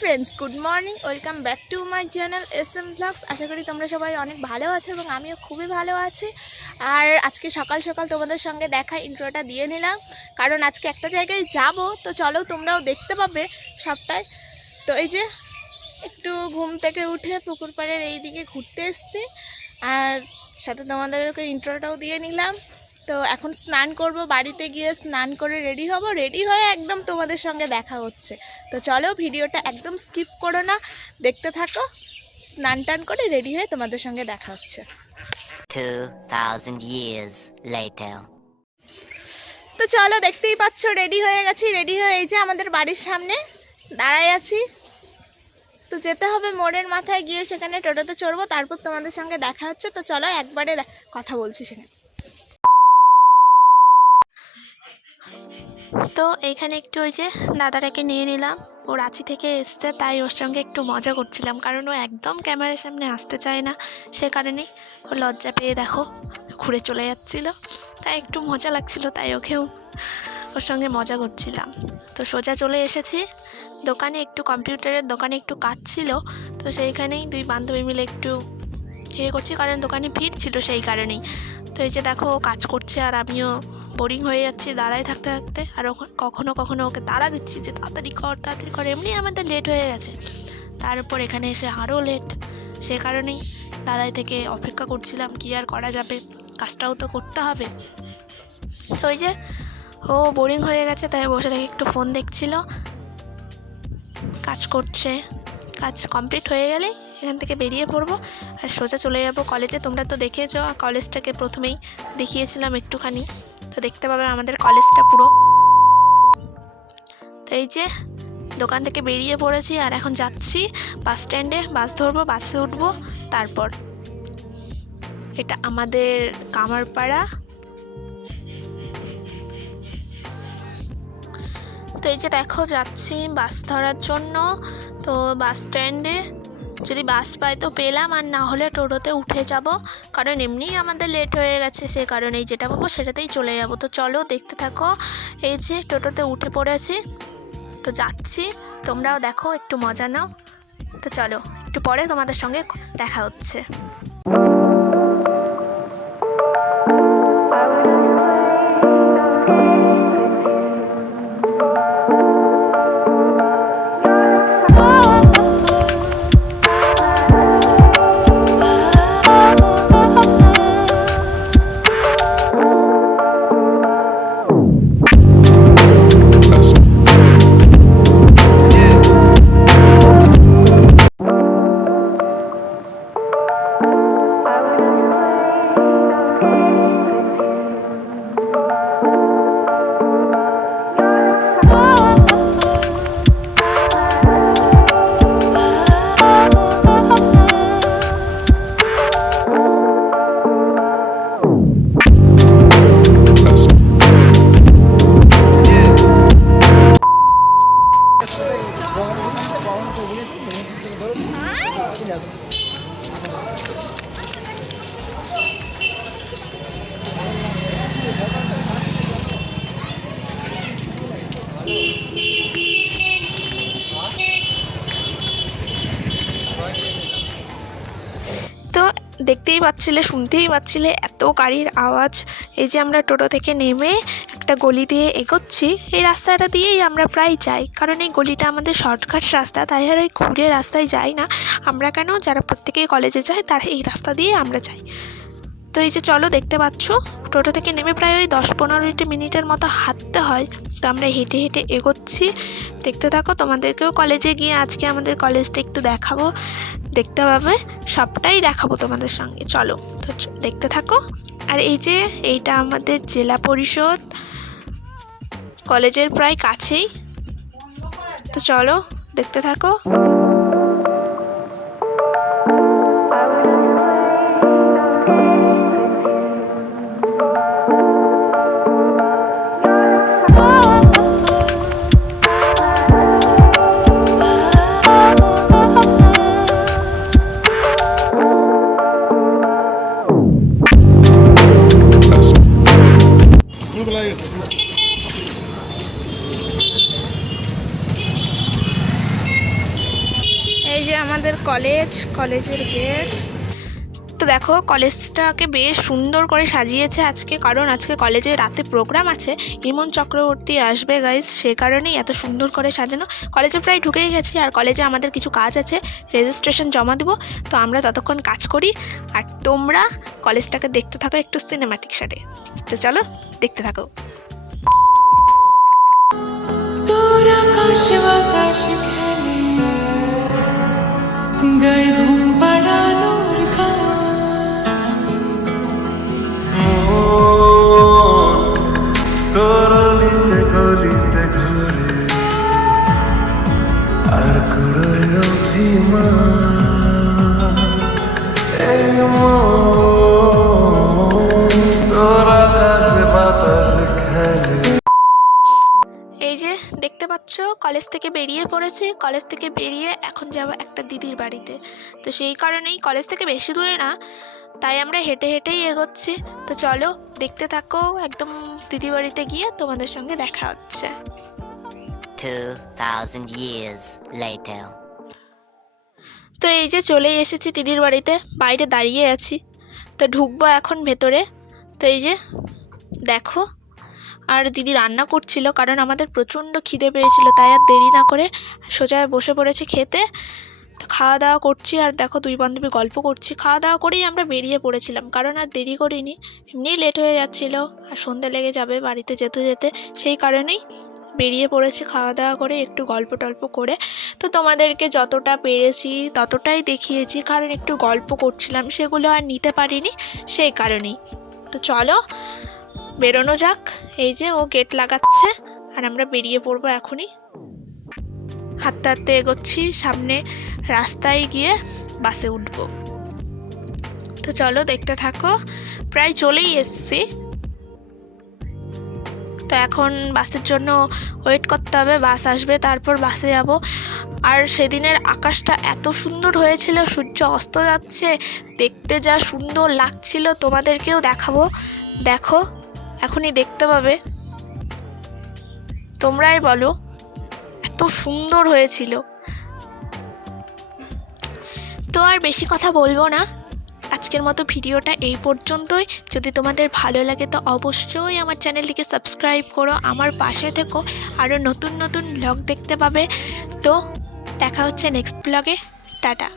Friends good morning welcome back to my channel SM vlogs. आशा करी তোমরা সবাই অনেক ভালো আছো এবং আমিও খুবই ভালো আছি। আর আজকে সকাল সকাল তোমাদের সঙ্গে দেখা ইন্ট্রোটা দিয়ে নিলাম, কারণ আজকে একটা জায়গায় যাব, তো চলো তোমরাও দেখতে পাবে সবটাই। তো এই যে একটু ঘুম থেকে উঠে পুকুর পাড়ের এই দিকে ঘুরতে এসেছি, আর সাথে তোমাদেরকে ইন্ট্রোটাও দিয়ে নিলাম। তো এখন স্নান করব, বাড়িতে গিয়ে স্নান করে রেডি হব, রেডি হয়ে একদম তোমাদের সঙ্গে দেখা হচ্ছে। তো চলো ভিডিওটা একদম স্কিপ করো না, দেখতে থাকো। স্নান টান করে রেডি হয়ে তোমাদের সঙ্গে দেখা হচ্ছে। 2000 years later. তো চলো দেখতেই পাচ্ছ রেডি হয়ে গেছি, রেডি হয়ে এই যে আমাদের বাড়ির সামনে দাঁড়ায় আছি। তো যেতে হবে মোড়ের মাথায়, গিয়ে সেখানে টোটোতে চড়বো, তারপর তোমাদের সঙ্গে দেখা হচ্ছে। তো চলো একবারে কথা বলছি সেখানে। তো এইখানে একটু ওই যে দাদাটাকে নিয়ে নিলাম, ও রাঁচি থেকে এসছে, তাই ওর সঙ্গে একটু মজা করছিলাম, কারণ ও একদম ক্যামেরার সামনে আসতে চায় না, সে কারণেই ও লজ্জা পেয়ে দেখো ঘুরে চলে যাচ্ছিল। তাই একটু মজা লাগছিল, তাই ওকেও ওর সঙ্গে মজা করছিলাম। তো সোজা চলে এসেছি দোকানে, একটু কম্পিউটারের দোকানে একটু কাজ ছিল, তো সেইখানেই দুই বান্ধবী মিলে একটু করছি, কারণ দোকানে ভিড় ছিল সেই কারণেই। তো এই যে দেখো কাজ করছে আর আমিও বোরিং হয়ে যাচ্ছি দাঁড়ায় থাকতে থাকতে, আর কখনো কখনো ওকে তাড়া দিচ্ছি যে তাড়াতাড়ি কর, এমনি আমাদের লেট হয়ে গেছে, তার উপর এখানে এসে আরও লেট, সে কারণেই দাঁড়ায় থেকে অপেক্ষা করছিলাম। কি আর করা যাবে, কাজটাও তো করতে হবে। তো ওই যে ও বোরিং হয়ে গেছে, তাই বসে থেকে একটু ফোন দেখছিল, কাজ করছে। কাজ কমপ্লিট হয়ে গেলে এখান থেকে বেরিয়ে পড়বো আর সোজা চলে যাব কলেজে। তোমরা তো দেখেছো, কলেজটাকে প্রথমেই দেখিয়েছিলাম একটুখানি, তো দেখতে পাবে আমাদের কলেজটা পুরো। তো এই যে দোকান থেকে বেরিয়ে পড়েছি আর এখন যাচ্ছি বাস স্ট্যান্ডে, বাস ধরবো, বাসে উঠবো, তারপর এটা আমাদের কামারপাড়া। তো এই যে দেখো যাচ্ছি বাস ধরার জন্য। তো বাস স্ট্যান্ডে যদি বাস পাই তো পেলাম, আর না হলে টোটোতে উঠে যাব, কারণ এমনিই আমাদের লেট হয়ে গেছে, সে কারণেই যেটা পাবো সেটাতেই চলে যাব। তো চলো দেখতে থাকো। এই যে টোটোতে উঠে পড়েছি, তো যাচ্ছি, তোমরাও দেখো, একটু মজা নাও। তো চলো একটু পরে তোমাদের সঙ্গে দেখা হচ্ছে। তো দেখতেই পাচ্ছিলে, শুনতেই পাচ্ছিলে এত গাড়ির আওয়াজ। এই যে আমরা টোটো থেকে নেমে একটা গলি দিয়ে এগোচ্ছি, এই রাস্তাটা দিয়েই আমরা প্রায় যাই, কারণ এই গলিটা আমাদের শর্টকাট রাস্তা, তাই আর ওই ঘুরে রাস্তায় যাই না আমরা, কেন যারা প্রত্যেকেই কলেজে যায় তারা এই রাস্তা দিয়ে আমরা যাই। তো এই যে চলো দেখতে পাচ্ছ টোটো থেকে নেমে প্রায় ওই 10-15 মিনিটের মতো হাঁটতে হয়, তো আমরা হেঁটে হেঁটে এগোচ্ছি। দেখতে থাকো, তোমাদেরকেও কলেজে গিয়ে আজকে আমাদের কলেজটা একটু দেখাবো, দেখতে পাবে, সবটাই দেখাবো তোমাদের সঙ্গে। চলো তো দেখতে থাকো। আর এই যে এইটা আমাদের জেলা পরিষদ, কলেজের প্রায় কাছেই, তো চলো দেখতে থাকো। আমাদের কলেজের গেট। তো দেখো কলেজটাকে বেশ সুন্দর করে সাজিয়েছে আজকে, কারণ আজকে কলেজে রাতে প্রোগ্রাম আছে, ইমন চক্রবর্তী আসবে গাইজ, সে কারণেই এত সুন্দর করে সাজানো। কলেজে প্রায় ঢুকেই গেছি, আর কলেজে আমাদের কিছু কাজ আছে, রেজিস্ট্রেশন জমা দেবো। তো আমরা ততক্ষণ কাজ করি, আর তোমরা কলেজটাকে দেখতে থাকো একটু সিনেম্যাটিক শাটে। তো চলো দেখতে থাকো। তোর আকাশ বাতাস খেলে গায়ে ঘুম পাড়ানোর গান। তোর অলিতে গলিতে ঘুরে আর কুড়োয় অভিমান। এই মন তোর আকাশে বাতাসে খেলে। এই যে দেখতে পাচ্ছ কলেজ থেকে বেরিয়ে পড়েছি, কলেজ থেকে বেরিয়ে এখন যাব একটা দিদির বাড়িতে। তো সেই কারণেই কলেজ থেকে বেশি দূরে না, তাই আমরা হেঁটে হেঁটেই এগোচ্ছি। তো চলো দেখতে থাকো, একদম দিদি বাড়িতে গিয়ে তোমাদের সঙ্গে দেখা হচ্ছে। 2,000 years later. তো এই যে চলেই এসেছি দিদির বাড়িতে, বাইরে দাঁড়িয়ে আছি। তো ঢুকবো এখন ভেতরে। তো এই যে দেখো, আর দিদি রান্না করছিল, কারণ আমাদের প্রচণ্ড খিদে পেয়েছিল, তাই আর দেরি না করে সোজা বসে পড়েছি খেতে। তো খাওয়া দাওয়া করছি, আর দেখো দুই বান্ধবী গল্প করছি। খাওয়া দাওয়া করেই আমরা বেরিয়ে পড়েছিলাম, কারণ আর দেরি করিনি, এমনিই লেট হয়ে যাচ্ছিল, আর সন্ধে লেগে যাবে বাড়িতে যেতে যেতে, সেই কারণেই বেরিয়ে পড়েছি খাওয়া দাওয়া করে, একটু গল্প টল্প করে। তো তোমাদেরকে যতটা পেরেছি ততটাই দেখিয়েছি, কারণ একটু গল্প করছিলাম, সেগুলো আর নিতে পারিনি, সেই কারণেই। তো চলো বেরোনো যাক। এই যে ও গেট লাগাচ্ছে, আর আমরা বেরিয়ে পড়বো এখনই। হাঁটতে হাঁটতে এগোচ্ছি, সামনে রাস্তায় গিয়ে বাসে উঠবো। তো চলো দেখতে থাকো, প্রায় চলেই এসছি। তো এখন বাসের জন্য ওয়েট করতে হবে, বাস আসবে তারপর বাসে যাব। আর সেদিনের আকাশটা এত সুন্দর হয়েছিল, সূর্য অস্ত যাচ্ছে, দেখতে যা সুন্দর লাগছিল, তোমাদেরকেও দেখাবো, দেখো এখনই দেখতে পাবে, তোমরাই বলো, এত সুন্দর হয়েছিল। তো আর বেশি কথা বলবো না, আজকের মতো ভিডিওটা এই পর্যন্তই। যদি তোমাদের ভালো লাগে তো অবশ্যই আমার চ্যানেলটিকে সাবস্ক্রাইব করো, আমার পাশে থেকো, আরও নতুন নতুন ব্লগ দেখতে পাবে। তো দেখা হচ্ছে নেক্সট ব্লগে, টাটা।